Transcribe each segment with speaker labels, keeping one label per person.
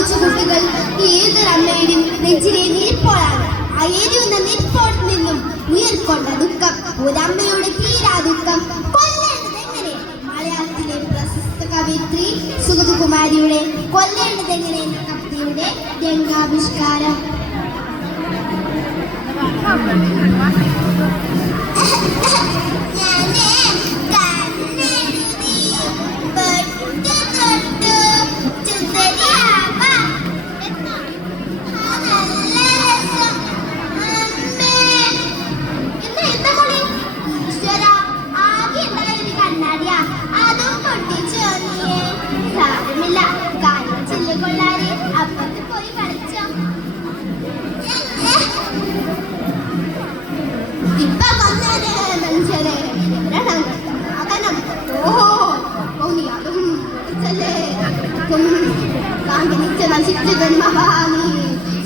Speaker 1: കൊച്ചു കുട്ടികൾ ഏതൊരമ്മയുടെയും നെഞ്ചിലെ നീർപ്പോളാണ് ആ എരിയുന്ന നീർപ്പോളിൽ നിന്നും ഉയർക്കൊണ്ട ദുഃഖം. ഒരമ്മയുടെ തീരാ ദുഃഖം. കൊല്ലേണ്ടതെങ്ങനെ മലയാളത്തിലെ പ്രശസ്ത കവിത്രി സുഗതകുമാരിയുടെ കൊല്ലേണ്ടതെങ്ങനെ എന്ന കവിതയുടെ രംഗാവിഷ്കാരം കാണിച്ച് നശിച്ചു ജന്മഭാമി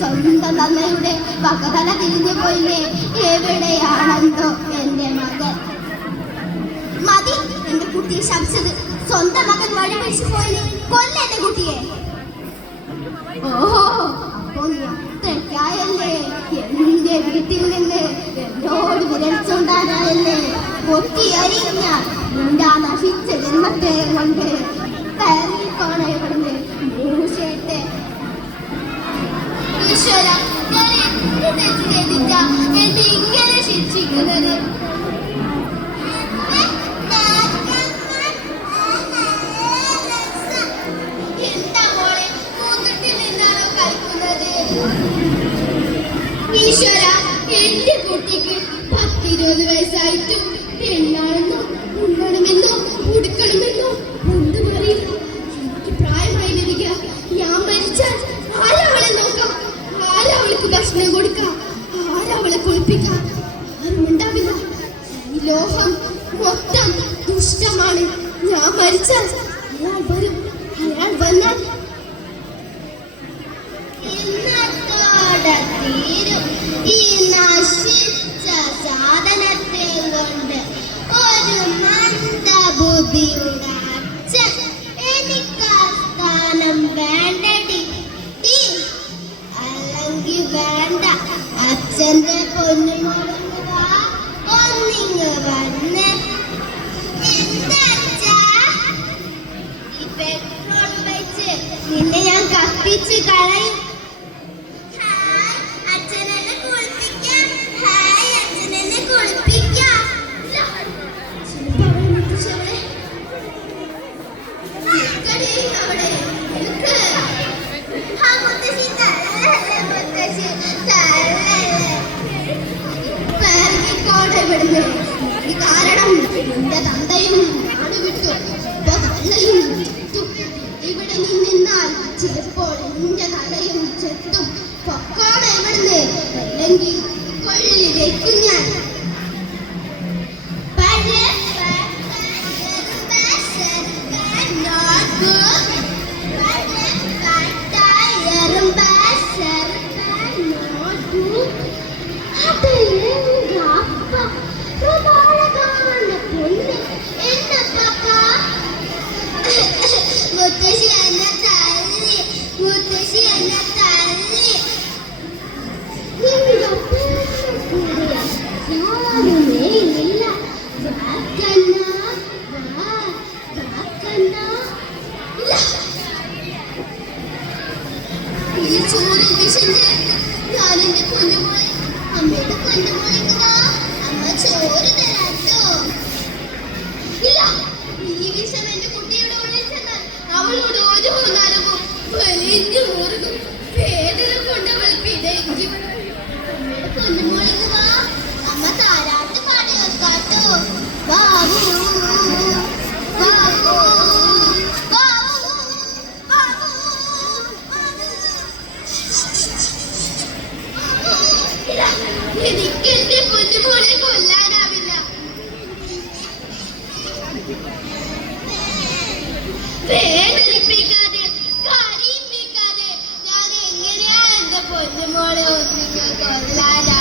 Speaker 1: സ്വന്തം തന്നയുടെ പകതല തിരിഞ്ഞു പോയില്ലേ? എവിടെയാണെന്തോ എന്റെ മകൻ. മതി എന്റെ കുട്ടിയെ ശപിച്ചത്. സ്വന്തം മകൻ വഴി പിടിച്ചു പോയില്ലേ? കൊല്ല എന്റെ കുട്ടിയെ. ഓഹോ അപ്പോ നീ അത്രയ്ക്കായല്ലേ എന്റെ വീട്ടിൽ നിന്ന് എന്നോട് വിരൽച്ചുണ്ടാകാനല്ലേ പൊത്തി അരിഞ്ഞ നിന്റെ നശിച്ച ജന്മത്തെ കൊണ്ട് പേരിക്കോണ ഇവിടുന്ന് ഈശ്വര ഞാൻ എന്ത് തെറ്റ് ചെയ്തിട്ടാ എന്നെ ഇങ്ങനെ ശിക്ഷിക്കുന്നത്. ഈശ്വര എന്റെ കുട്ടിക്ക് പത്തിരുപത് വയസ്സായിട്ടും പെണ്ണാണെന്നോ ഭക്ഷണം കൊടുക്കാം. ആരാ അവളെ കുളിപ്പിക്കാം വേണ്ട. അച്ഛന്റെ പൊന്നുമോളൊന്ന് വാ ഒന്നിങ്ങ് വന്ന്. പെട്രോൾ വെച്ച് നിന്നെ ഞാൻ കത്തിച്ച് കളയും. ഇവിടുന്ന്. ഇത് കാരണം എന്റെ തന്തയും നാട് വിട്ടു ഇപ്പൊ ഇവിടെ നിന്നാൽ ചിലപ്പോൾ ചോറിൽ വിഷം ചേർത്ത് ഞാൻ എന്റെ അമ്മയുടെ കുഞ്ഞുമോളേക്ക് കൊല്ലുമോളെ ഒന്നിങ്ങ കൊല്ലാനാ